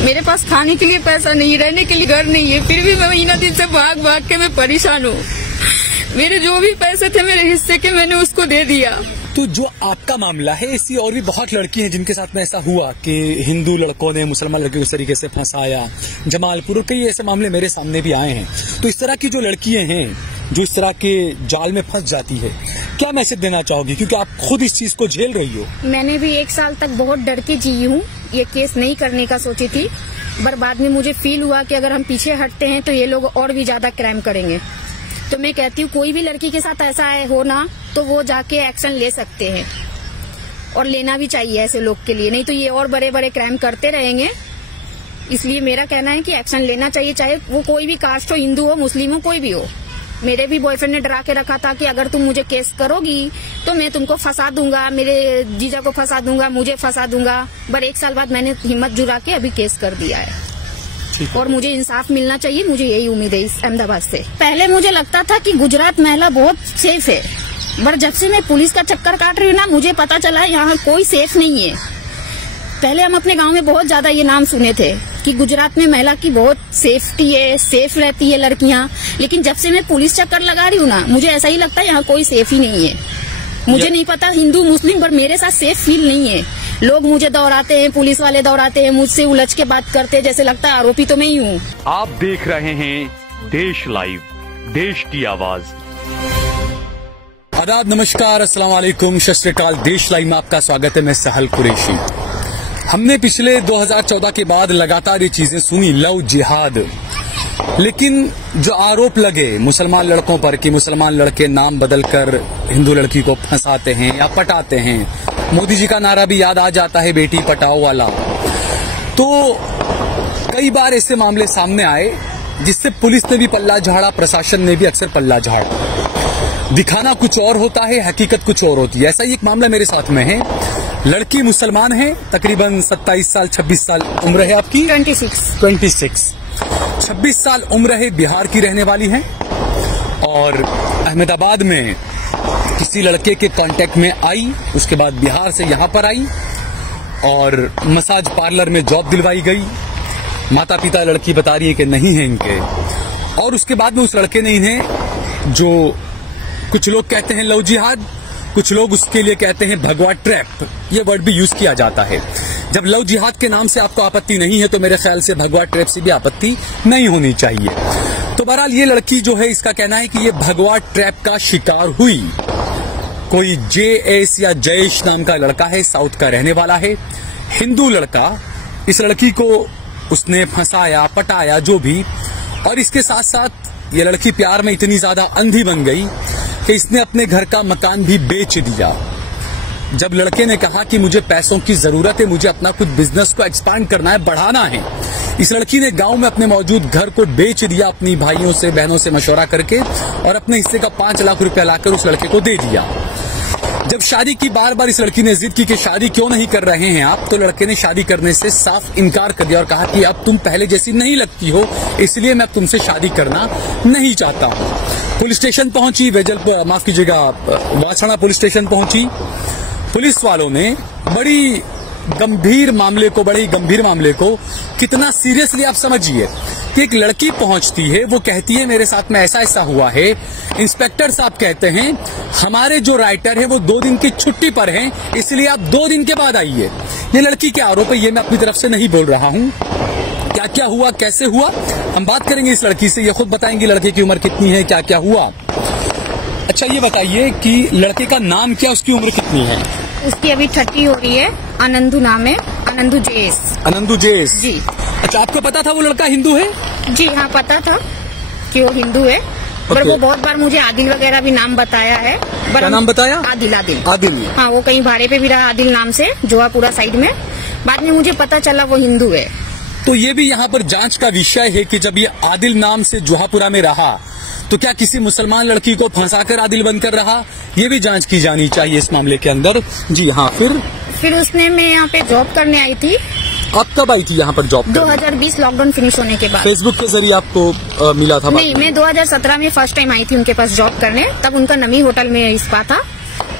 मेरे पास खाने के लिए पैसा नहीं, रहने के लिए घर नहीं है, फिर भी मैं महीना दिन से भाग भाग के मैं परेशान हूँ। मेरे जो भी पैसे थे मेरे हिस्से के मैंने उसको दे दिया। तो जो आपका मामला है, ऐसी और भी बहुत लड़की हैं जिनके साथ में ऐसा हुआ कि हिंदू लड़कों ने मुसलमान लड़कियों को इस तरीके से फंसाया। जमालपुर और कई ऐसे मामले मेरे सामने भी आए हैं। तो इस तरह की जो लड़कियां हैं जो इस तरह के जाल में फंस जाती है, क्या मैसेज देना चाहोगी, क्योंकि आप खुद इस चीज को झेल रही हो? मैंने भी 1 साल तक बहुत डर के जी हूँ। ये केस नहीं करने का सोची थी, पर बाद में मुझे फील हुआ कि अगर हम पीछे हटते हैं तो ये लोग और भी ज्यादा क्राइम करेंगे। तो मैं कहती हूँ कोई भी लड़की के साथ ऐसा हो ना तो वो जाके एक्शन ले सकते हैं, और लेना भी चाहिए ऐसे लोग के लिए, नहीं तो ये और बड़े बड़े क्राइम करते रहेंगे। इसलिए मेरा कहना है कि एक्शन लेना चाहिए, चाहे वो कोई भी कास्ट हो, हिंदू हो, मुस्लिम हो, कोई भी हो। मेरे भी बॉयफ्रेंड ने डरा के रखा था कि अगर तुम मुझे केस करोगी तो मैं तुमको फंसा दूंगा, मेरे जीजा को फंसा दूंगा, मुझे फंसा दूंगा। पर 1 साल बाद मैंने हिम्मत जुटा के अभी केस कर दिया है और मुझे इंसाफ मिलना चाहिए। मुझे यही उम्मीद है इस अहमदाबाद से। पहले मुझे लगता था कि गुजरात महिला बहुत सेफ है, पर जब से मैं पुलिस का चक्कर काट रही हूँ ना, मुझे पता चला यहाँ कोई सेफ नहीं है। पहले हम अपने गांव में बहुत ज्यादा ये नाम सुने थे कि गुजरात में महिला की बहुत सेफ्टी है, सेफ रहती है लड़कियां, लेकिन जब से मैं पुलिस चक्कर लगा रही हूँ ना, मुझे ऐसा ही लगता है यहाँ कोई सेफ ही नहीं है। मुझे नहीं पता हिंदू मुस्लिम, पर मेरे साथ सेफ फील नहीं है। लोग मुझे दौड़ाते हैं, पुलिस वाले दौड़ाते हैं, मुझसे उलझ के बात करते हैं, जैसे लगता है आरोपी तो मैं ही हूँ। आप देख रहे हैं देश लाइव, देश की आवाज। आदाब, नमस्कार, अस्सलाम वालेकुम, सत श्री अकाल। देश लाइव में आपका स्वागत है। मैं सहल कुरैशी। हमने पिछले 2014 के बाद लगातार ये चीजें सुनी, लव जिहाद, लेकिन जो आरोप लगे मुसलमान लड़कों पर कि मुसलमान लड़के नाम बदलकर हिंदू लड़की को फंसाते हैं या पटाते हैं, मोदी जी का नारा भी याद आ जाता है, बेटी पटाओ वाला। तो कई बार ऐसे मामले सामने आए जिससे पुलिस ने भी पल्ला झाड़ा, प्रशासन ने भी अक्सर पल्ला झाड़ा। दिखाना कुछ और होता है, हकीकत कुछ और होती है। ऐसा ही एक मामला मेरे साथ में है। लड़की मुसलमान है, तकरीबन 27 साल 26 साल उम्र है आपकी। 26 26 साल उम्र है, बिहार की रहने वाली है और अहमदाबाद में किसी लड़के के कांटेक्ट में आई, उसके बाद बिहार से यहाँ पर आई और मसाज पार्लर में जॉब दिलवाई गई। माता पिता लड़की बता रही है कि नहीं है इनके, और उसके बाद में उस लड़के ने इन्हें, जो कुछ लोग कहते हैं लव जिहाद, कुछ लोग उसके लिए कहते हैं भगवा ट्रैप, ये वर्ड भी यूज किया जाता है। जब लव जिहाद के नाम से आपको आपत्ति नहीं है तो मेरे ख्याल से भगवा ट्रैप से भी आपत्ति नहीं होनी चाहिए। तो बहरहाल ये लड़की जो है, इसका कहना है कि ये भगवा ट्रैप का शिकार हुई। कोई JS या जयेश नाम का लड़का है, साउथ का रहने वाला है, हिंदू लड़का। इस लड़की को उसने फंसाया, पटाया, जो भी, और इसके साथ साथ ये लड़की प्यार में इतनी ज्यादा अंधी बन गई कि इसने अपने घर का मकान भी बेच दिया। जब लड़के ने कहा कि मुझे पैसों की जरूरत है, मुझे अपना कुछ बिजनेस को एक्सपांड करना है, बढ़ाना है, इस लड़की ने गांव में अपने मौजूद घर को बेच दिया, अपनी भाइयों से, बहनों से मशवरा करके, और अपने हिस्से का 5 लाख रुपया लाकर उस लड़के को दे दिया। जब शादी की बार बार इस लड़की ने जिद की कि शादी क्यों नहीं कर रहे हैं आप, तो लड़के ने शादी करने से साफ इनकार कर दिया और कहा कि अब तुम पहले जैसी नहीं लगती हो, इसलिए मैं तुमसे शादी करना नहीं चाहता हूँ। पुलिस स्टेशन पहुंची, माफ कीजिएगा, वाछड़ा पुलिस स्टेशन पहुंची। पुलिस वालों ने बड़ी गंभीर मामले को कितना सीरियसली आप समझिए कि एक लड़की पहुंचती है, वो कहती है मेरे साथ में ऐसा हुआ है। इंस्पेक्टर साहब कहते हैं हमारे जो राइटर है वो 2 दिन की छुट्टी पर हैं, इसलिए आप 2 दिन के बाद आइए। ये लड़की के आरोप है, ये मैं अपनी तरफ से नहीं बोल रहा हूँ। क्या क्या हुआ, कैसे हुआ, हम बात करेंगे इस लड़की से, ये खुद बताएंगी लड़के की उम्र कितनी है, क्या क्या हुआ। अच्छा ये बताइए कि लड़के का नाम क्या, उसकी उम्र कितनी है? उसकी अभी 30 हो रही है। आनंदू नाम है, आनंदू जेस जी। अच्छा, आपको पता था वो लड़का हिंदू है? जी हाँ, पता था कि वो हिंदू है, पर वो बहुत बार मुझे आदिल वगैरह भी नाम बताया है। क्या नाम बताया? आदिल। हाँ, वो कहीं भाड़े पे भी रहा आदिल नाम से, जोहापुरा साइड में। बाद में मुझे पता चला वो हिंदू है। तो ये भी यहाँ पर जांच का विषय है कि जब ये आदिल नाम से जोहापुरा में रहा तो क्या किसी मुसलमान लड़की को फंसाकर आदिल बनकर रहा, ये भी जांच की जानी चाहिए इस मामले के अंदर। जी हाँ, फिर उसने, मैं यहाँ पे जॉब करने आई थी। आप कब आई थी यहाँ पर जॉब? 2020 लॉकडाउन फिनिश होने के बाद। फेसबुक के जरिए आपको मिला था? नहीं, मैं 2017 में फर्स्ट टाइम आई थी उनके पास जॉब करने, तब उनका नमी होटल में स्पा था।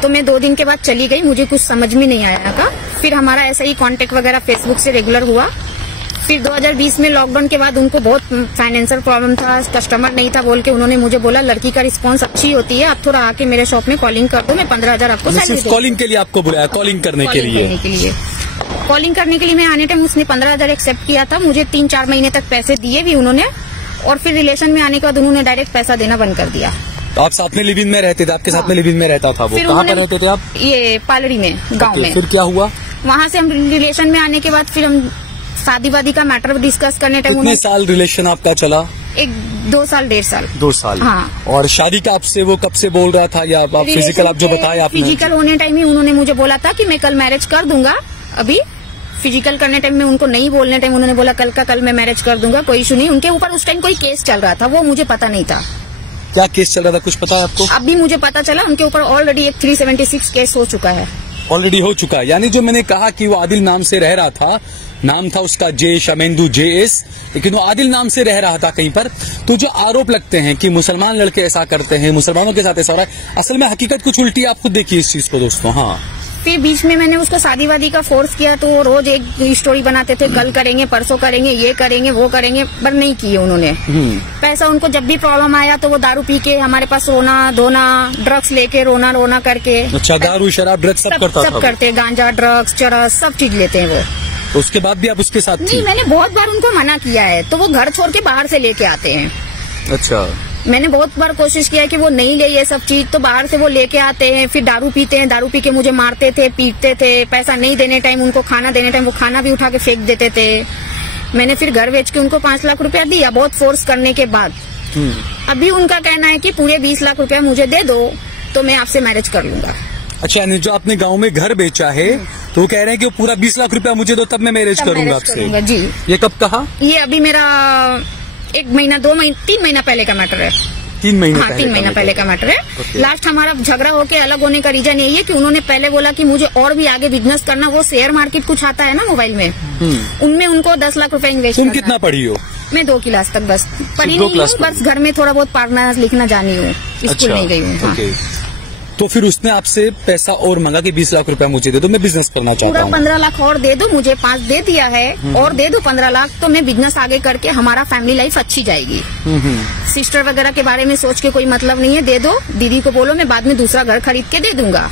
तो मैं 2 दिन के बाद चली गई, मुझे कुछ समझ में नहीं आया था। फिर हमारा ऐसा ही कांटेक्ट वगैरह फेसबुक से रेगुलर हुआ। फिर 2020 में लॉकडाउन के बाद उनको बहुत फाइनेंशियल प्रॉब्लम था, कस्टमर नहीं था बोल के उन्होंने मुझे बोला लड़की का रिस्पांस अच्छी होती है, आप थोड़ा आके मेरे शॉप में कॉलिंग कर दो, मैं 15,000 आपको सैलरी दूंगा। कॉलिंग के लिए आपको बुलाया, कॉलिंग करने के लिए कॉलिंग करने के लिए मैं आने टाइम उसने 15,000 एक्सेप्ट किया था। मुझे 3-4 महीने तक पैसे दिए भी उन्होंने, और फिर रिलेशन में आने के बाद उन्होंने डायरेक्ट पैसा देना बंद कर दिया। तो आप साथ में लिव इन में रहते थे, आपके साथ में लिव इन में रहता था वो? कहाँ पर रहते थे आप? ये पालड़ी में, गाँव में। फिर क्या हुआ? वहाँ से हम रिलेशन में आने के बाद फिर हम शादी वादी का मैटर डिस्कस करने टाइम। कितने साल रिलेशन आपका चला? 2 साल 1.5 साल। 2 साल। हाँ। और शादी का आपसे वो कब से बोल रहा था, या आप फिजिकल आप जो बताया आपने? फिजिकल होने टाइम ही उन्होंने मुझे बोला था कि मैं कल मैरिज कर दूंगा। अभी फिजिकल करने टाइम में उनको नहीं बोलने टाइम उन्होंने बोला कल का कल मैं मैरिज कर दूंगा, कोई इशू नहीं। उनके ऊपर उस टाइम कोई केस चल रहा था, वो मुझे पता नहीं था। क्या केस चल रहा था, कुछ पता है आपको? अभी मुझे पता चला उनके ऊपर ऑलरेडी एक 376 केस हो चुका है। ऑलरेडी हो चुका है। यानी जो मैंने कहा कि वो आदिल नाम से रह रहा था, नाम था उसका जे शमेंदु JS, लेकिन वो आदिल नाम से रह रहा था कहीं पर। तो जो आरोप लगते हैं कि मुसलमान लड़के ऐसा करते हैं, मुसलमानों के साथ ऐसा हो रहा है, असल में हकीकत कुछ उल्टी। आप खुद देखिए इस चीज को दोस्तों। हाँ, फिर बीच में मैंने उसको शादी वादी का फोर्स किया तो वो रोज एक स्टोरी बनाते थे, कल करेंगे, परसों करेंगे, ये करेंगे, वो करेंगे, पर नहीं किए उन्होंने। पैसा उनको जब भी प्रॉब्लम आया तो वो दारू पी के हमारे पास रोना धोना, ड्रग्स लेके रोना करके। अच्छा, दारू शराब ड्रग्स सब करता था? सब करते, गांजा ड्रग्स चरस सब चीज लेते हैं वो। तो उसके बाद भी आप उसके साथ थी? नहीं, मैंने बहुत बार उनको मना किया है, तो वो घर छोड़ के बाहर से लेके आते हैं। अच्छा। मैंने बहुत बार कोशिश किया कि वो नहीं ले ये सब चीज, तो बाहर से वो लेके आते हैं, फिर दारू पीते हैं, दारू पी के मुझे मारते थे, पीटते थे। पैसा नहीं देने टाइम, उनको खाना देने टाइम वो खाना भी उठा के फेंक देते थे। मैंने फिर घर बेच के उनको 5 लाख रुपया दिया, बहुत फोर्स करने के बाद। अभी उनका कहना है कि पूरे 20 लाख रुपया मुझे दे दो तो मैं आपसे मैरिज कर लूंगा। अच्छा, यानी जो आपने गांव में घर बेचा है तो वो कह रहे हैं कि वो पूरा 20 लाख रुपया मुझे दो तब मैं मैरिज करूंगा आपसे। जी। ये कब कहा? ये अभी मेरा 1 महीना 2 महीना 3 महीना पहले का मैटर है। 3 महीने? हाँ, 3 महीना पहले का मैटर है। लास्ट हमारा झगड़ा होके अलग होने का रीजन यही है कि उन्होंने पहले बोला कि मुझे और भी आगे बिजनेस करना, वो शेयर मार्केट कुछ आता है ना मोबाइल में, उनमें उनको 10 लाख रुपए इन्वेस्ट। तुम कितना पढ़ी हो? मैं 2 क्लास तक बस पढ़ी नहीं हूँ, बस घर में थोड़ा बहुत पढ़ना लिखना जानी हूँ, स्कूल नहीं गई हूँ। तो फिर उसने आपसे पैसा और मांगा कि 20 लाख रुपया मुझे दे दो, मैं बिजनेस करना चाहता हूँ। 15 लाख और दे दो, मुझे 5 दे दिया है, और दे दो 15 लाख, तो मैं बिजनेस आगे करके हमारा फैमिली लाइफ अच्छी जाएगी। सिस्टर वगैरह के बारे में सोच के कोई मतलब नहीं है, दे दो। दीदी को बोलो मैं बाद में दूसरा घर खरीद के दे दूंगा।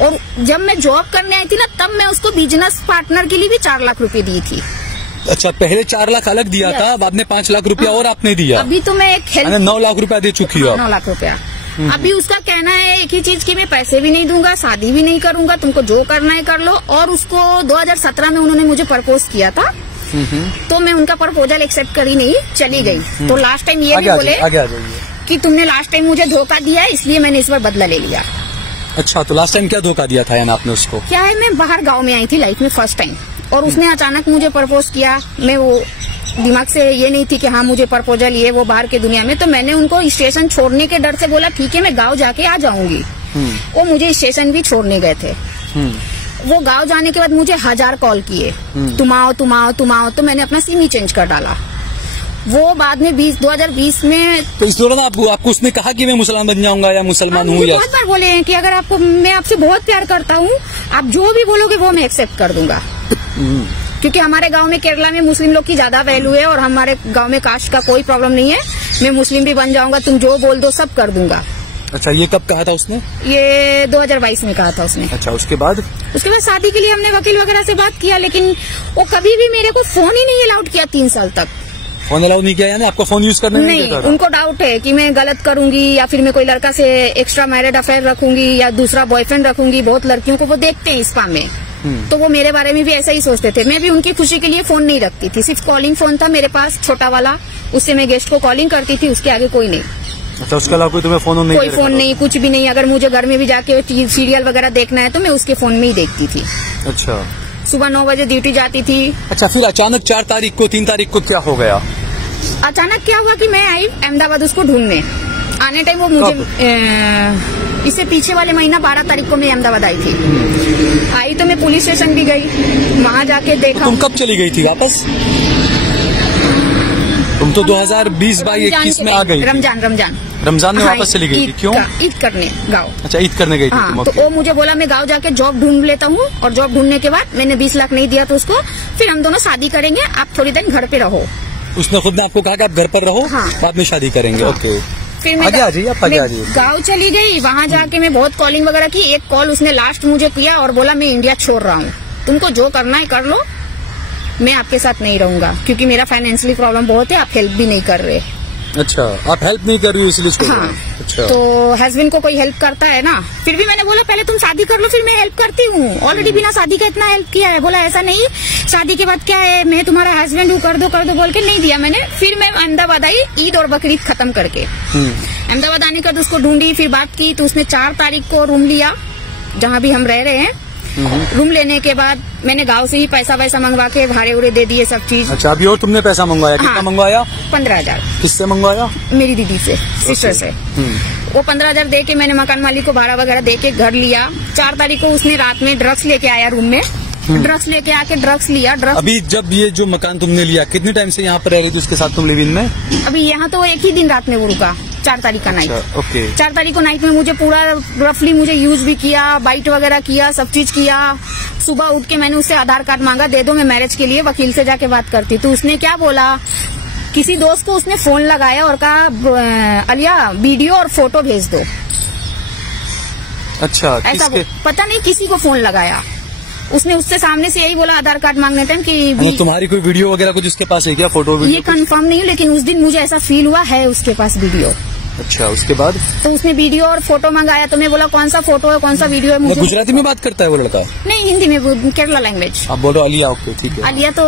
और जब मैं जॉब करने आई थी ना, तब मैं उसको बिजनेस पार्टनर के लिए भी 4 लाख रुपए दी थी। अच्छा, पहले 4 लाख अलग दिया था, बाद में 5 लाख रुपया और आपने दिया। अभी तो मैं एक 9 लाख रुपया दे चुकी हो? 9 लाख रुपया। अभी उसका कहना है एक ही चीज कि मैं पैसे भी नहीं दूंगा, शादी भी नहीं करूंगा, तुमको जो करना है कर लो। और उसको 2017 में उन्होंने मुझे प्रपोज किया था, तो मैं उनका प्रपोजल एक्सेप्ट करी नहीं, चली गई। तो लास्ट टाइम ये भी बोले कि तुमने लास्ट टाइम मुझे धोखा दिया, इसलिए मैंने इस बार बदला ले लिया। अच्छा, तो लास्ट टाइम क्या धोखा दिया था यानी आपने उसको? क्या है, मैं बाहर गाँव में आई थी लाइफ में फर्स्ट टाइम, और उसने अचानक मुझे प्रपोज किया। मैं वो दिमाग से ये नहीं थी कि हाँ मुझे प्रपोजल ये वो बाहर के दुनिया में, तो मैंने उनको स्टेशन छोड़ने के डर से बोला ठीक है मैं गांव जाके आ जाऊंगी। वो मुझे स्टेशन भी छोड़ने गए थे। वो गांव जाने के बाद मुझे 1000 कॉल किए, तुम आओ तुम आओ तुम आओ, तो मैंने अपना सिम ही चेंज कर डाला। वो बाद में 2020 में। तो इस दौरान आपको उसने कहा कि मैं मुसलमान बन जाऊंगा या मुसलमान हूँ? या बहुत बार बोले हैं कि अगर आपको, मैं आपसे बहुत प्यार करता हूँ, आप जो भी बोलोगे वो मैं एक्सेप्ट कर दूंगा। क्योंकि हमारे गांव में केरला में मुस्लिम लोग की ज्यादा वैल्यू है, और हमारे गांव में कास्ट का कोई प्रॉब्लम नहीं है। मैं मुस्लिम भी बन जाऊंगा, तुम जो बोल दो सब कर दूंगा। अच्छा, ये कब कहा था उसने? ये 2022 में कहा था उसने। अच्छा, उसके बाद शादी के लिए हमने वकील वगैरह से बात किया, लेकिन वो कभी भी मेरे को फोन ही नहीं अलाउड किया 3 साल तक। फोन अलाउड नहीं किया? यानी आपको फोन यूज करने नहीं देता था? उनको डाउट है कि मैं गलत करूंगी, या फिर मैं कोई लड़का से एक्स्ट्रा मैरिड अफेयर रखूंगी, या दूसरा बॉयफ्रेंड रखूंगी। बहुत लड़कियों को वो देखते हैं इस काम में, तो वो मेरे बारे में भी ऐसा ही सोचते थे। मैं भी उनकी खुशी के लिए फोन नहीं रखती थी, सिर्फ कॉलिंग फोन था मेरे पास छोटा वाला, उससे मैं गेस्ट को कॉलिंग करती थी, उसके आगे कोई नहीं। अच्छा, उसके अलावा कोई तुम्हें फोन नहीं? कोई फोन नहीं, कुछ भी नहीं। अगर मुझे घर में भी जाके सीरियल वगैरह देखना है तो मैं उसके फोन में ही देखती थी। अच्छा, सुबह 9 बजे ड्यूटी जाती थी। अच्छा, फिर अचानक 4 तारीख को 3 तारीख को क्या हो गया? अचानक क्या हुआ कि मैं आई अहमदाबाद उसको ढूंढने। आने टाइम वो मुझे इससे पीछे वाले महीना 12 तारीख को मैं अहमदाबाद आई थी। आई तो मैं पुलिस स्टेशन भी गई, वहाँ जाके देखा। तुम कब चली गई थी वापस? तुम तो 2020-21 में आ गई। रमजान रमजान में वापस चली गई थी, क्यों? ईद करने गाँव। अच्छा, ईद करने गई थी तुम? तो वो मुझे बोला मैं गाँव जाके जॉब ढूंढ लेता हूँ, और जॉब ढूंढने के बाद मैंने 20 लाख नहीं दिया तो उसको, फिर हम दोनों शादी करेंगे, आप थोड़ी दिन घर पे रहो। उसने खुद ने आपको कहा कि आप घर पर रहो, हाँ। बाद में शादी करेंगे। हाँ। ओके, फिर मैं गाँव चली गई। वहाँ जाके मैं बहुत कॉलिंग वगैरह की। एक कॉल उसने लास्ट मुझे किया और बोला मैं इंडिया छोड़ रहा हूँ, तुमको जो करना है कर लो, मैं आपके साथ नहीं रहूंगा, क्योंकि मेरा फाइनेंशियली प्रॉब्लम बहुत है, आप हेल्प भी नहीं कर रहे। अच्छा, आप हेल्प नहीं कर रही हो इसलिए? हाँ। अच्छा। तो हस्बैंड को कोई हेल्प करता है ना, फिर भी मैंने बोला पहले तुम शादी कर लो फिर मैं हेल्प करती हूँ। ऑलरेडी बिना शादी का इतना हेल्प किया है। बोला ऐसा नहीं, शादी के बाद क्या है, मैं तुम्हारा हस्बैंड हूँ, कर दो बोल के नहीं दिया मैंने। फिर मैं अहमदाबाद आई ईद और बकरीद खत्म करके। अहमदाबाद आने का तो उसको ढूंढी, फिर बात की, तो उसने 4 तारीख को रूम लिया जहाँ भी हम रह रहे हैं। रूम लेने के बाद मैंने गांव से ही पैसा वैसा मंगवा के भाड़े उड़े दे दिए सब चीज। अच्छा, अभी और तुमने पैसा मंगवाया? कितना मंगवाया? 15,000। किससे मंगवाया? मेरी दीदी से, सिस्टर से। वो 15,000 दे के मैंने मकान मालिक को भाड़ा वगैरह दे के घर लिया। 4 तारीख को उसने रात में ड्रग्स लेके आया रूम में, ड्रग्स लेके आके ड्रग्स लिया। अभी जब ये जो मकान तुमने लिया, कितने टाइम से यहाँ पर रह रही थी उसके साथ तुम लिव इन में? अभी यहाँ तो एक ही दिन रात में वो रुका, 4 तारीख का नाइट। ओके। 4 तारीख को नाइट में मुझे पूरा रफली मुझे यूज भी किया, बाइट वगैरह किया, सब चीज किया। सुबह उठ के मैंने उससे आधार कार्ड मांगा, दे दो मैं मैरिज के लिए वकील से जाके बात करती। तो उसने क्या बोला, किसी दोस्त को उसने फोन लगाया और कहा अलिया वीडियो और फोटो भेज दो। अच्छा, ऐसा पता नहीं किसी को फोन लगाया उसने, उससे सामने से यही बोला आधार कार्ड मांगने टाइम कि तुम्हारी कोई वीडियो वगैरह कुछ उसके पास है क्या, फोटो वीडियो? ये कंफर्म नहीं, लेकिन उस दिन मुझे ऐसा फील हुआ है उसके पास वीडियो। अच्छा, उसके बाद? तो उसने वीडियो और फोटो मंगाया, तो मैं बोला कौन सा फोटो है, कौन सा वीडियो है? मुझे गुजराती में बात करता है वो लड़का? नहीं, हिंदी में, केरला लैंग्वेज। आप बोलो अलिया? ओके, ठीक है। अलिया तो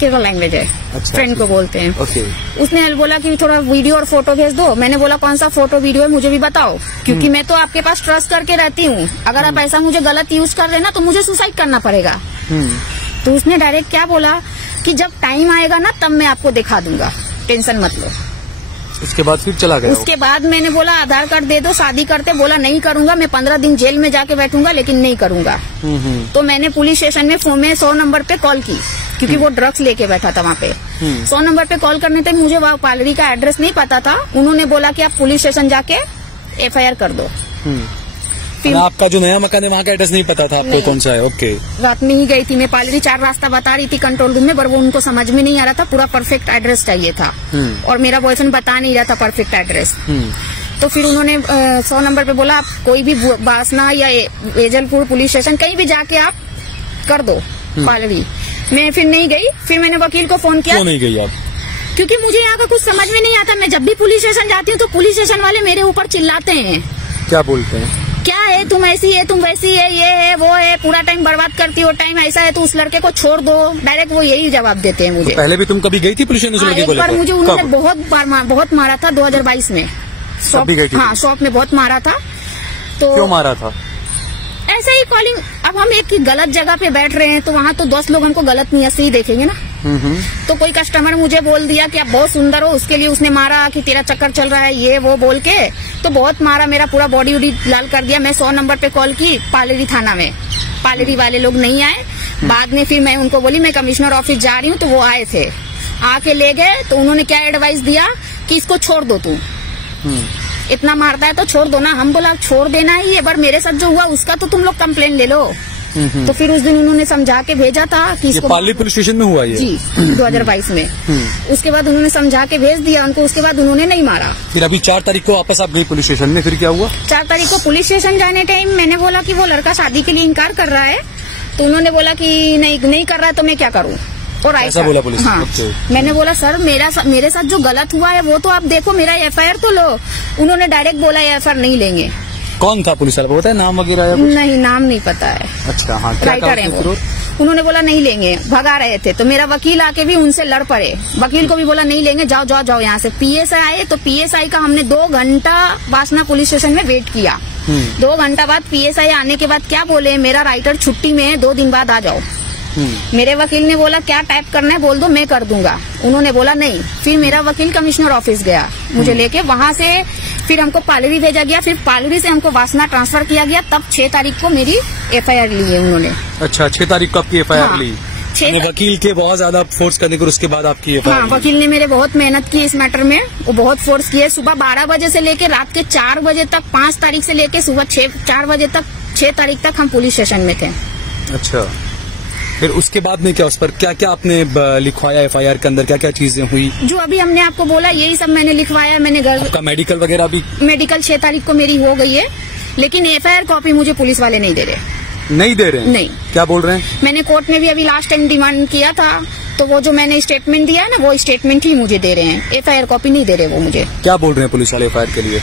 केरला लैंग्वेज है। अच्छा, फ्रेंड को बोलते हैं। ओके। उसने बोला कि थोड़ा वीडियो और फोटो भेज दो। मैंने बोला कौन सा फोटो वीडियो है मुझे भी बताओ, क्योंकि मैं तो आपके पास ट्रस्ट करके रहती हूँ। अगर आप ऐसा मुझे गलत यूज कर रहे ना तो मुझे सुसाइड करना पड़ेगा। तो उसने डायरेक्ट क्या बोला कि जब टाइम आएगा ना तब मैं आपको दिखा दूंगा, टेंशन मत लो। उसके बाद फिर चला गया? उसके बाद मैंने बोला आधार कार्ड दे दो, शादी करते। बोला नहीं करूंगा, मैं 15 दिन जेल में जाके बैठूंगा, लेकिन नहीं करूंगा। तो मैंने पुलिस स्टेशन में 100 नंबर पे कॉल की, क्योंकि वो ड्रग्स लेके बैठा था वहाँ पे। 100 नंबर पे कॉल करने तक मुझे वहाँ पालरी का एड्रेस नहीं पता था। उन्होंने बोला कि आप पुलिस स्टेशन जाके FIR कर दो। आपका जो नया मकान है वहाँ का एड्रेस नहीं पता था आपको कौन सा है? ओके। रात में ही गई थी मैं, पालरी 4 रास्ता बता रही थी कंट्रोल रूम में, पर वो उनको समझ में नहीं आ रहा था, पूरा परफेक्ट एड्रेस चाहिए था। और मेरा बॉयफ्रेंड बता नहीं रहा था परफेक्ट एड्रेस। तो फिर उन्होंने 100 नंबर पे बोला आप कोई भी बासना या वेजलपुर पुलिस स्टेशन कहीं भी जाके आप कर दो पालरी। मैं फिर नहीं गई। फिर मैंने वकील को फोन किया। क्यों नहीं गई आप? क्योंकि मुझे यहाँ का कुछ समझ में नहीं आता। मैं जब भी पुलिस स्टेशन जाती हूँ तो पुलिस स्टेशन वाले मेरे ऊपर चिल्लाते हैं। क्या बोलते हैं? क्या है, तुम ऐसी है, तुम वैसी है, ये है वो है, पूरा टाइम बर्बाद करती हो, टाइम ऐसा है तो उस लड़के को छोड़ दो। डायरेक्ट वो यही जवाब देते हैं मुझे। तो पहले भी तुम कभी गई थी पुलिस स्टेशन? एक बार मुझे उन्होंने बहुत मारा था 2022 में। हाँ, शॉप में बहुत मारा था। तो क्यों मारा था? ऐसा ही कॉलिंग। अब हम एक गलत जगह पे बैठ रहे हैं तो वहाँ तो 10 लोग हमको गलत नियत से ही देखेंगे ना। तो कोई कस्टमर मुझे बोल दिया कि आप बहुत सुंदर हो, उसके लिए उसने मारा कि तेरा चक्कर चल रहा है ये वो बोल के, तो बहुत मारा, मेरा पूरा बॉडी उडी लाल कर दिया। मैं 100 नंबर पे कॉल की पालरी थाना में, पालरी वाले लोग नहीं आए। बाद में फिर मैं उनको बोली मैं कमिश्नर ऑफिस जा रही हूँ, तो वो आए थे, आके ले गए। तो उन्होंने क्या एडवाइस दिया कि इसको छोड़ दो, तू इतना मारता है तो छोड़ दो ना। हम बोला छोड़ देना ही है, पर मेरे साथ जो हुआ उसका तो तुम लोग कंप्लेन ले लो। तो फिर उस दिन उन्होंने समझा के भेजा था कि इसको पालरी पुलिस स्टेशन में हुआ ये? जी, 2022 में। उसके बाद उन्होंने समझा के भेज दिया उनको। उसके बाद उन्होंने नहीं मारा। फिर अभी 4 तारीख को वापस आप गई पुलिस स्टेशन में, फिर क्या हुआ? 4 तारीख को पुलिस स्टेशन जाने टाइम मैंने बोला कि वो लड़का शादी के लिए इनकार कर रहा है। तो उन्होंने बोला कि नहीं कर रहा है तो मैं क्या करूँ। और ऐसा बोला पुलिस? हाँ। मैंने बोला सर मेरे साथ जो गलत हुआ है वो तो आप देखो, मेरा FIR तो लो। उन्होंने डायरेक्ट बोला FIR नहीं लेंगे। कौन था पुलिस वाला, पता है नाम वगैरह? नहीं, नाम नहीं पता है। अच्छा, हाँ, राइटर है वो। उन्होंने बोला नहीं लेंगे, भगा रहे थे। तो मेरा वकील आके भी उनसे लड़ पड़े। वकील को भी बोला नहीं लेंगे, जाओ जाओ जाओ यहाँ से। PSI आए तो PSI का हमने 2 घंटा वासना पुलिस स्टेशन में वेट किया। 2 घंटा बाद PSI आने के बाद क्या बोले, मेरा राइटर छुट्टी में है, 2 दिन बाद आ जाओ। मेरे वकील ने बोला क्या टाइप करना है बोल दो, मैं कर दूंगा। उन्होंने बोला नहीं। फिर मेरा वकील कमिश्नर ऑफिस गया मुझे लेके, वहां से फिर हमको पालरी भेजा गया। फिर पालरी से हमको वासना ट्रांसफर किया गया। तब 6 तारीख को मेरी FIR ली है उन्होंने। अच्छा, 6 तारीख को आपकी FIR ली? 6। वकील के बहुत ज्यादा फोर्स करने को उसके बाद आपकी हाँ, वकील ने मेरे बहुत मेहनत की इस मैटर में, वो बहुत फोर्स किए। सुबह 12 बजे से लेके रात के 4 बजे तक, 5 तारीख से लेके सुबह 4 बजे तक, 6 तारीख तक हम पुलिस स्टेशन में थे। अच्छा, फिर उसके बाद में क्या, उस पर क्या क्या आपने लिखवाया FIR के अंदर, क्या क्या चीजें हुई? जो अभी हमने आपको बोला यही सब मैंने लिखवाया। मैंने आपका मेडिकल वगैरह भी? मेडिकल 6 तारीख को मेरी हो गई है, लेकिन FIR कॉपी मुझे पुलिस वाले नहीं दे रहे। नहीं दे रहे हैं? नहीं। क्या बोल रहे हैं? मैंने कोर्ट में भी अभी लास्ट टाइम डिमांड किया था, तो वो जो मैंने स्टेटमेंट दिया है ना, वो स्टेटमेंट ही मुझे दे रहे हैं, FIR कॉपी नहीं दे रहे वो मुझे। क्या बोल रहे हैं पुलिस वाले FIR के लिए?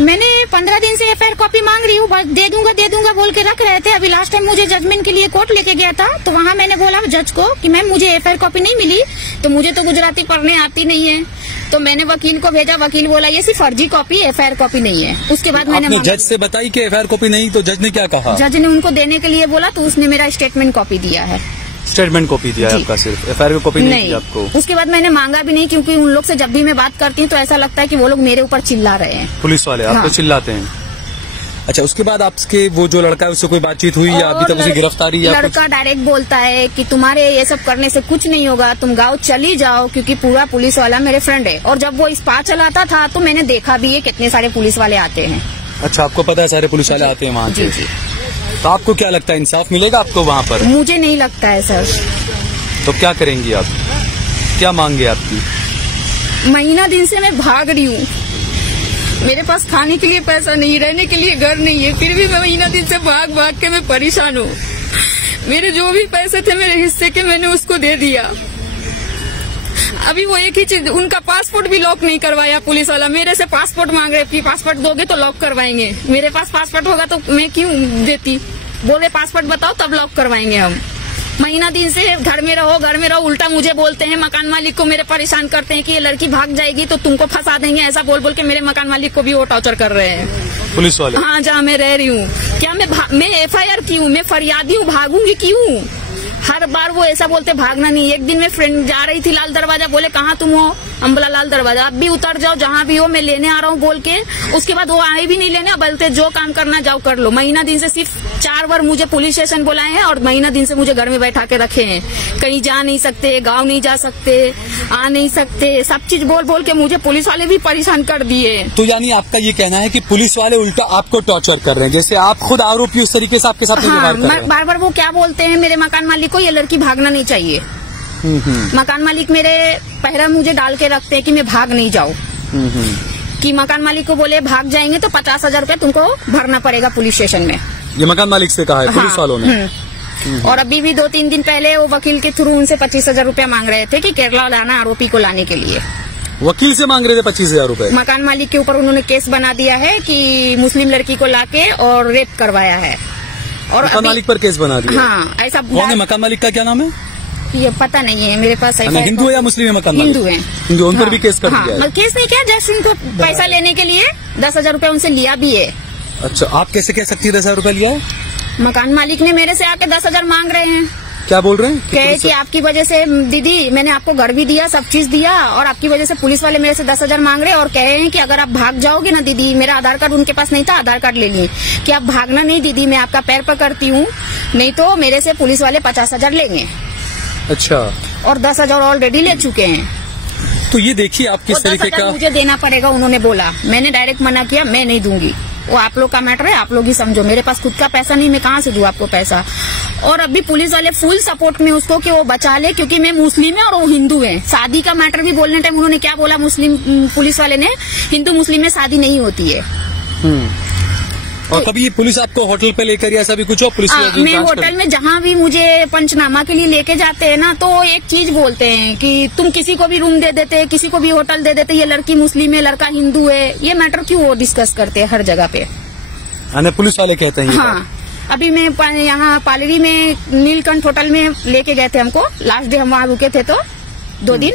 मैंने 15 दिन से FIR कॉपी मांग रही हूँ, दे दूंगा बोल के रख रहे थे। अभी लास्ट टाइम मुझे जजमेंट के लिए कोर्ट लेके गया था, तो वहाँ मैंने बोला जज को कि मैम मुझे FIR कॉपी नहीं मिली, तो मुझे तो गुजराती पढ़ने आती नहीं है। तो मैंने वकील को भेजा, वकील बोला ये सिर्फ फर्जी कॉपी, FIR कॉपी नहीं है। उसके बाद मैंने जज से बताई कि FIR कॉपी नहीं, तो जज ने क्या कहा? जज ने उनको देने के लिए बोला, तो उसने मेरा स्टेटमेंट कॉपी दिया है। स्टेटमेंट कॉपी दिया है आपका, सिर्फ FIR की कॉपी नहीं दी आपको? उसके बाद मैंने मांगा भी नहीं, क्योंकि उन लोग से जब भी मैं बात करती हूँ तो ऐसा लगता है कि वो लोग मेरे ऊपर चिल्ला रहे हैं, पुलिस वाले आपको चिल्लाते हैं। अच्छा, उसके बाद आपके वो जो लड़का है उससे कोई बातचीत हुई या अभी तक उसे गिरफ्तारी? या लड़का डायरेक्ट बोलता है कि तुम्हारे ये सब करने से कुछ नहीं होगा, तुम गाँव चली जाओ, क्योंकि पूरा पुलिस वाला मेरे फ्रेंड है। और जब वो स्पा चलाता था तो मैंने देखा भी है कितने सारे पुलिस वाले आते हैं। अच्छा, आपको पता है सारे पुलिस वाले आते हैं वहाँ? जी जी। तो आपको क्या लगता है, इंसाफ मिलेगा आपको वहाँ पर? मुझे नहीं लगता है सर। तो क्या करेंगी आप, क्या मांगे आपकी? महीना दिन से मैं भाग रही हूँ, मेरे पास खाने के लिए पैसा नहीं, रहने के लिए घर नहीं है, फिर भी मैं महीना दिन से भाग भाग के मैं परेशान हूँ। मेरे जो भी पैसे थे मेरे हिस्से के, मैंने उसको दे दिया। अभी वो एक ही चीज, उनका पासपोर्ट भी लॉक नहीं करवाया पुलिस वाला। मेरे से पासपोर्ट मांग रहे कि पासपोर्ट दोगे तो लॉक करवाएंगे। मेरे पास पासपोर्ट होगा तो मैं क्यों देती? बोले पासपोर्ट बताओ तब लॉक करवाएंगे हम। महीना दिन से घर में रहो, उल्टा मुझे बोलते हैं। मकान मालिक को मेरे परेशान करते हैं कि ये लड़की भाग जाएगी तो तुमको फंसा देंगे, ऐसा बोल बोल के मेरे मकान मालिक को भी वो टॉर्चर कर रहे हैं पुलिस वाले। हाँ, जहाँ मैं रह रही हूँ। क्या मैं FIR की हूँ, मैं फरियादी हूँ, भागूंगी क्यों? हर बार वो ऐसा बोलते भागना नहीं। एक दिन मैं फ्रेंड जा रही थी लाल दरवाजा, बोले कहाँ तुम हो? हम बोला लाल दरवाजा। अब भी उतर जाओ, जहाँ भी हो मैं लेने आ रहा हूँ बोल के। उसके बाद वो आए भी नहीं लेने, बोलते जो काम करना जाओ कर लो। महीना दिन से सिर्फ 4 बार मुझे पुलिस स्टेशन बुलाए हैं और महीना दिन से मुझे घर में बैठा के रखे हैं। कहीं जा नहीं सकते, गाँव नहीं जा सकते, आ नहीं सकते, सब चीज बोल बोल के मुझे पुलिस वाले भी परेशान कर दिए। तो यानी आपका ये कहना है कि पुलिस वाले उल्टा आपको टॉर्चर कर रहे हैं, जैसे आप खुद आरोपी उस तरीके से आपके साथ व्यवहार कर रहे हैं? बार बार वो क्या बोलते हैं मेरे मकान मालिक को, ये लड़की भागना नहीं चाहिए। मकान मालिक मेरे पहरा मुझे डाल के रखते हैं कि मैं भाग नहीं जाऊँ। कि मकान मालिक को बोले भाग जाएंगे तो 50,000 रूपये तुमको भरना पड़ेगा पुलिस स्टेशन में। ये मकान मालिक से कहा है पुलिस वालों ने? और अभी भी 2-3 दिन पहले वो वकील के थ्रू उनसे 25,000 रूपया मांग रहे थे कि केरला लाना आरोपी को लाने के लिए। वकील से मांग रहे थे 25,000 रूपये? मकान मालिक के ऊपर उन्होंने केस बना दिया है कि मुस्लिम लड़की को लाके और रेप करवाया है। और मकान मालिक पर केस बना दिया? हाँ, ऐसा। कौन है मकान मालिक का, क्या नाम है? ये पता नहीं है मेरे पास। हिंदू है या मुस्लिम है मकान मालिक? हिंदू है। हिंदू, उन पर भी केस कर दिया है? केस नहीं किया, जस्ट उनको पैसा लेने के लिए 10,000 रूपये उनसे लिया भी है। अच्छा, आप कैसे कह सकती है 10,000 रूपये लिया है? मकान मालिक ने मेरे से आके 10,000 मांग रहे हैं। क्या बोल रहे हैं? कहे कि आपकी वजह से दीदी मैंने आपको घर भी दिया, सब चीज दिया, और आपकी वजह से पुलिस वाले मेरे से 10,000 मांग रहे हैं और कहे हैं कि अगर आप भाग जाओगे ना दीदी, मेरा आधार कार्ड उनके पास नहीं था, आधार कार्ड ले लिए, कि आप भागना नहीं दीदी, मैं आपका पैर पकड़ती हूँ, नहीं तो मेरे से पुलिस वाले 50,000 लेंगे। अच्छा। और 10,000 ऑलरेडी ले चुके हैं। तो ये देखिए आप किस तरीके का। मुझे देना पड़ेगा उन्होंने बोला, मैंने डायरेक्ट मना किया, मैं नहीं दूंगी, वो आप लोग का मैटर है, आप लोग ही समझो, मेरे पास खुद का पैसा नहीं, मैं कहाँ से दूं आपको पैसा। और अभी पुलिस वाले फुल सपोर्ट में उसको कि वो बचा ले, क्योंकि मैं मुस्लिम है और वो हिंदू है। शादी का मैटर भी बोलने टाइम उन्होंने क्या बोला, मुस्लिम पुलिस वाले ने, हिंदू मुस्लिम में शादी नहीं होती है। और कभी पुलिस आपको होटल पे लेकर या ऐसा भी कुछ हो? पुलिस मैं होटल में जहाँ भी मुझे पंचनामा के लिए लेके जाते हैं ना, तो एक चीज बोलते हैं कि तुम किसी को भी रूम दे देते, किसी को भी होटल दे देते, ये लड़की मुस्लिम है, लड़का हिंदू है, ये मैटर क्यों वो डिस्कस करते हैं हर जगह पे? पुलिस वाले कहते हैं। हाँ, अभी मैं यहाँ पालरी में नीलकंठ होटल में लेके गए थे हमको, लास्ट डे हम वहाँ रुके थे तो 2 दिन,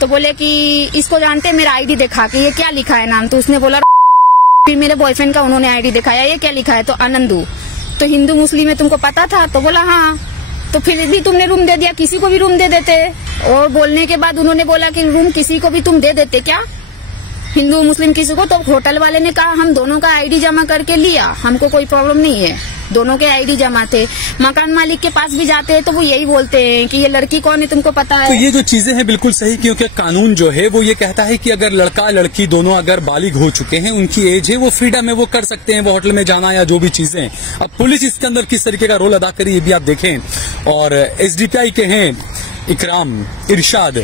तो बोले कि इसको जानते हैं, मेरा ID दिखा के, ये क्या लिखा है नाम, तो उसने बोला फिर मेरे बॉयफ्रेंड का उन्होंने ID दिखाया, ये क्या लिखा है, तो आनंदू, तो हिंदू मुस्लिम है तुमको पता था, तो बोला हाँ, तो फिर भी तुमने रूम दे दिया, किसी को भी रूम दे देते। और बोलने के बाद उन्होंने बोला कि रूम किसी को भी तुम दे देते क्या, हिंदू मुस्लिम किसी को, तो होटल वाले ने कहा हम दोनों का आईडी जमा करके लिया, हमको कोई प्रॉब्लम नहीं है, दोनों के आईडी जमा थे। मकान मालिक के पास भी जाते हैं तो वो यही बोलते हैं कि ये लड़की कौन है तुमको पता है। तो ये जो चीजें हैं बिल्कुल सही, क्योंकि कानून जो है वो ये कहता है कि अगर लड़का लड़की दोनों अगर बालिग हो चुके हैं, उनकी एज है, वो फ्रीडम है, वो कर सकते हैं वो होटल में जाना या जो भी चीजें। अब पुलिस इसके अंदर किस तरीके का रोल अदा करी ये भी आप देखें। और एसडीपीआई के हैं इकराम इरशाद,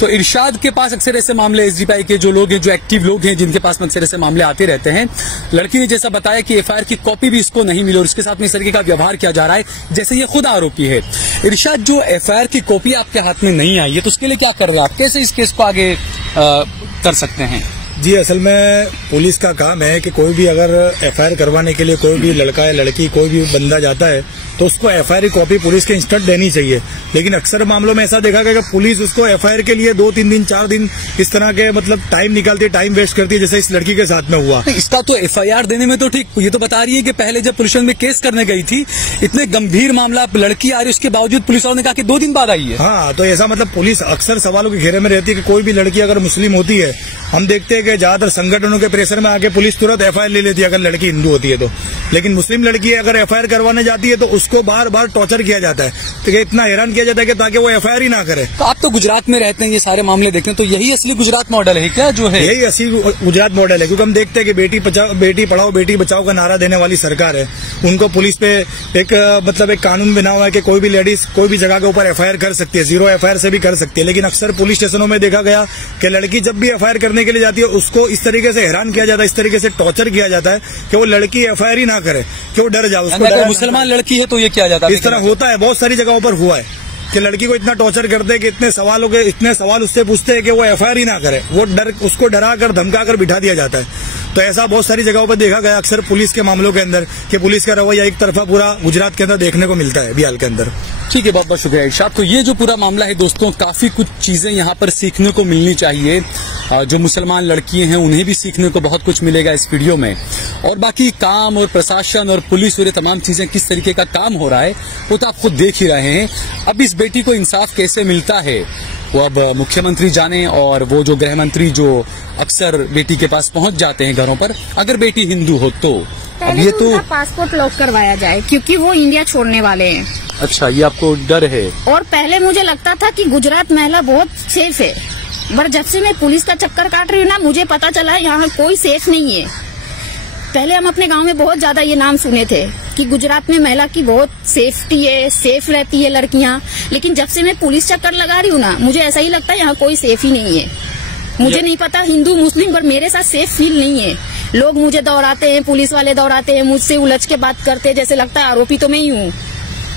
तो इरशाद के पास अक्सर ऐसे मामले, एसडीपीआई के जो लोग हैं, जो एक्टिव लोग हैं, जिनके पास अक्सर ऐसे मामले आते रहते हैं। लड़की ने जैसा बताया कि एफआईआर की कॉपी भी इसको नहीं मिली और इसके साथ में इस तरीके का व्यवहार किया जा रहा है जैसे ये खुद आरोपी है। इरशाद, जो एफआईआर की कॉपी आपके हाथ में नहीं आई है तो उसके लिए क्या कर रहे हैं आप, कैसे इस केस को आगे कर सकते हैं? जी, असल में पुलिस का काम है कि कोई भी अगर एफआईआर करवाने के लिए कोई भी लड़का या लड़की कोई भी बंदा जाता है तो उसको एफआईआर की कॉपी पुलिस के इंस्टेंट देनी चाहिए। लेकिन अक्सर मामलों में ऐसा देखा गया कि पुलिस उसको एफआईआर के लिए 2-3 दिन 4 दिन इस तरह के मतलब टाइम निकालती है, टाइम वेस्ट करती है, जैसे इस लड़की के साथ में हुआ। इसका तो एफआईआर देने में तो ठीक, ये तो बता रही है कि पहले जब पुलिस में केस करने गई थी, इतने गंभीर मामला, लड़की आ रही, उसके बावजूद पुलिस वालों ने कहा कि 2 दिन बाद आई है। हाँ, तो ऐसा मतलब पुलिस अक्सर सवालों के घेरे में रहती है कि कोई भी लड़की अगर मुस्लिम होती है, हम देखते हैं कि ज्यादातर संगठनों के प्रेशर में आके पुलिस तुरंत एफआईआर ले लेती है अगर लड़की हिंदू होती है तो। लेकिन मुस्लिम लड़की अगर एफआईआर करवाने जाती है तो उसको बार बार टॉर्चर किया जाता है, तो इतना हैरान किया जाता है कि ताकि वो एफआईआर ही ना करे। तो आप तो गुजरात में रहते हैं, ये सारे मामले देखते हैं, तो यही असली गुजरात मॉडल है क्या जो है? यही असली गुजरात मॉडल है, क्योंकि हम देखते हैं कि बेटी पढ़ाओ बेटी बचाओ का नारा देने वाली सरकार है। उनको पुलिस पे एक मतलब एक कानून बना हुआ है कि कोई भी लेडीज कोई भी जगह के ऊपर एफआईआर कर सकती है, 0 एफआईआर से भी कर सकती है। लेकिन अक्सर पुलिस स्टेशनों में देखा गया कि लड़की जब भी एफआईआर करने के लिए जाती है उसको इस तरीके से हैरान किया जाता है, इस तरीके से टॉर्चर किया जाता है कि वो लड़की एफआईआर ही ना करे, कि वो डर जाए। उसको मुसलमान लड़की है तो ये किया जाता है, इस तरह होता है, बहुत सारी जगहों पर हुआ है कि लड़की को इतना टॉर्चर करते हैं कि इतने सवाल उससे पूछते हैं कि वो एफआईआर ही ना करे, वो उसको डरा कर धमका कर बिठा दिया जाता है। तो ऐसा बहुत सारी जगहों पर देखा गया अक्सर पुलिस के मामलों के अंदर कि पुलिस का रवैया एक तरफा पूरा गुजरात के अंदर देखने को मिलता है बिहार के अंदर। ठीक है, बहुत बहुत शुक्रिया इरशाद। तो ये जो पूरा मामला है दोस्तों, काफी कुछ चीजें यहाँ पर सीखने को मिलनी चाहिए। जो मुसलमान लड़कियां हैं उन्हें भी सीखने को बहुत कुछ मिलेगा इस वीडियो में। और बाकी काम और प्रशासन और पुलिस और ये तमाम चीजें किस तरीके का काम हो रहा है वो तो आप खुद देख ही रहे हैं। अब इस बेटी को इंसाफ कैसे मिलता है वो अब मुख्यमंत्री जाने, और वो जो गृह मंत्री जो अक्सर बेटी के पास पहुंच जाते हैं घरों पर, अगर बेटी हिंदू हो तो। अब ये तो पासपोर्ट लॉक करवाया जाए क्योंकि वो इंडिया छोड़ने वाले हैं। अच्छा, ये आपको डर है? और पहले मुझे लगता था कि गुजरात महिला बहुत सेफ है, पर जब से मैं पुलिस का चक्कर काट रही हूँ ना, मुझे पता चला है यहाँ कोई सेफ नहीं है। पहले हम अपने गांव में बहुत ज्यादा ये नाम सुने थे कि गुजरात में महिला की बहुत सेफ्टी है, सेफ रहती है लड़कियां, लेकिन जब से मैं पुलिस चक्कर लगा रही हूँ ना, मुझे ऐसा ही लगता है यहाँ कोई सेफ ही नहीं है। मुझे नहीं पता हिंदू मुस्लिम, पर मेरे साथ सेफ फील नहीं है। लोग मुझे दौड़ाते हैं, पुलिस वाले दौड़ाते हैं, मुझसे उलझ के बात करते हैं, जैसे लगता है आरोपी तो मैं ही हूँ।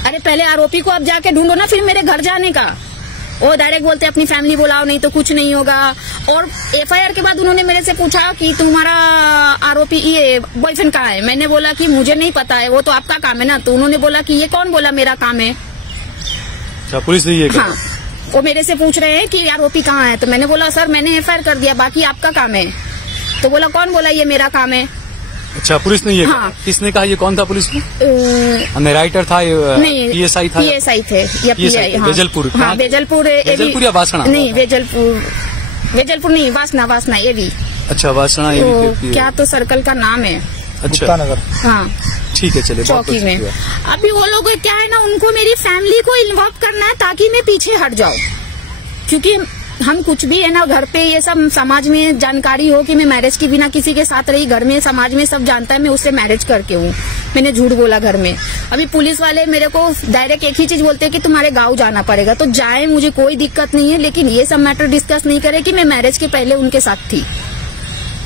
अरे पहले आरोपी को आप जाके ढूंढो ना, फिर मेरे घर जाने का। वो डायरेक्ट बोलते अपनी फैमिली बुलाओ, नहीं तो कुछ नहीं होगा। और एफआईआर के बाद उन्होंने मेरे से पूछा कि तुम्हारा आरोपी ये बॉयफ्रेंड कहाँ है। मैंने बोला कि मुझे नहीं पता है, वो तो आपका काम है ना। तो उन्होंने बोला कि ये कौन बोला मेरा काम है? क्या पुलिस नहीं है? हाँ, वो मेरे से पूछ रहे हैं कि आरोपी कहाँ है। तो मैंने बोला सर मैंने एफआईआर कर दिया, बाकी आपका काम है। तो बोला कौन बोला ये मेरा काम है? अच्छा, पुलिस नहीं है? हाँ। किसने कहा? ये कौन था पुलिस में? राइटर था? नहीं, पीएसआई था? पीएसआई थे या पीआई? हाँ, वेजलपुर? हाँ, वेजलपुर या वासना? नहीं, वेजलपुर नहीं, वासना ये भी। अच्छा, वासना क्या तो सर्कल का नाम है। अच्छा, नगर। हाँ, ठीक है, चलिए। चौकी में। अभी वो लोग क्या है ना, उनको मेरी फैमिली को इन्वॉल्व करना है ताकि मैं पीछे हट जाऊं, क्योंकि हम कुछ भी है ना घर पे ये सब समाज में जानकारी हो कि मैं मैरिज के बिना किसी के साथ रही, घर में समाज में सब जानता है मैं उससे मैरिज करके हूँ। मैंने झूठ बोला घर में। अभी पुलिस वाले मेरे को डायरेक्ट एक ही चीज बोलते हैं कि तुम्हारे गांव जाना पड़ेगा, तो जाए, मुझे कोई दिक्कत नहीं है, लेकिन ये सब मैटर डिस्कस नहीं करे कि मैं मैरिज के पहले उनके साथ थी।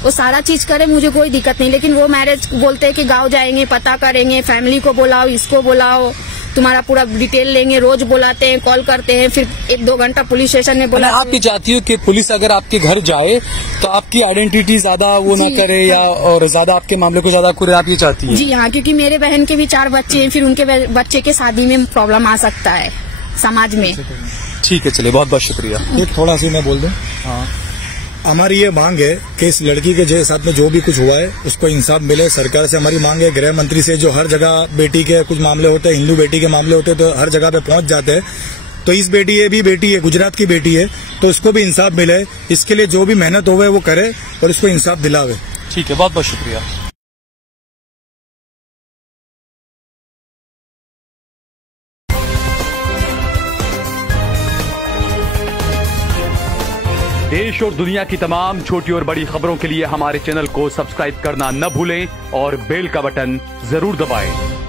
वो सारा चीज करे, मुझे कोई दिक्कत नहीं, लेकिन वो मैरिज बोलते हैं कि गांव जाएंगे, पता करेंगे, फैमिली को बुलाओ, इसको बुलाओ, तुम्हारा पूरा डिटेल लेंगे। रोज बुलाते हैं, कॉल करते हैं, फिर 1-2 घंटा पुलिस स्टेशन में बुलाते हैं। आप भी चाहती हो कि पुलिस अगर आपके घर जाए तो आपकी आइडेंटिटी ज्यादा वो ना करे, या और ज्यादा आपके मामले को ज्यादा करे, आप ये चाहती हैं? जी हाँ, क्योंकि मेरे बहन के भी 4 बच्चे हैं, फिर उनके बच्चे के शादी में प्रॉब्लम आ सकता है समाज में। ठीक है, चलिए, बहुत बहुत शुक्रिया। एक थोड़ा सी मैं बोल दूं। हाँ, हमारी ये मांग है कि इस लड़की के साथ में जो भी कुछ हुआ है उसको इंसाफ मिले। सरकार से हमारी मांग है, गृह मंत्री से, जो हर जगह बेटी के कुछ मामले होते हैं, हिंदू बेटी के मामले होते हैं तो हर जगह पे पहुंच जाते हैं, तो इस बेटी ये भी बेटी है, गुजरात की बेटी है, तो उसको भी इंसाफ मिले। इसके लिए जो भी मेहनत होवे वो करे और इसको इंसाफ दिलावे। ठीक है, बहुत बहुत शुक्रिया। देश और दुनिया की तमाम छोटी और बड़ी खबरों के लिए हमारे चैनल को सब्सक्राइब करना न भूलें और बेल का बटन जरूर दबाएं।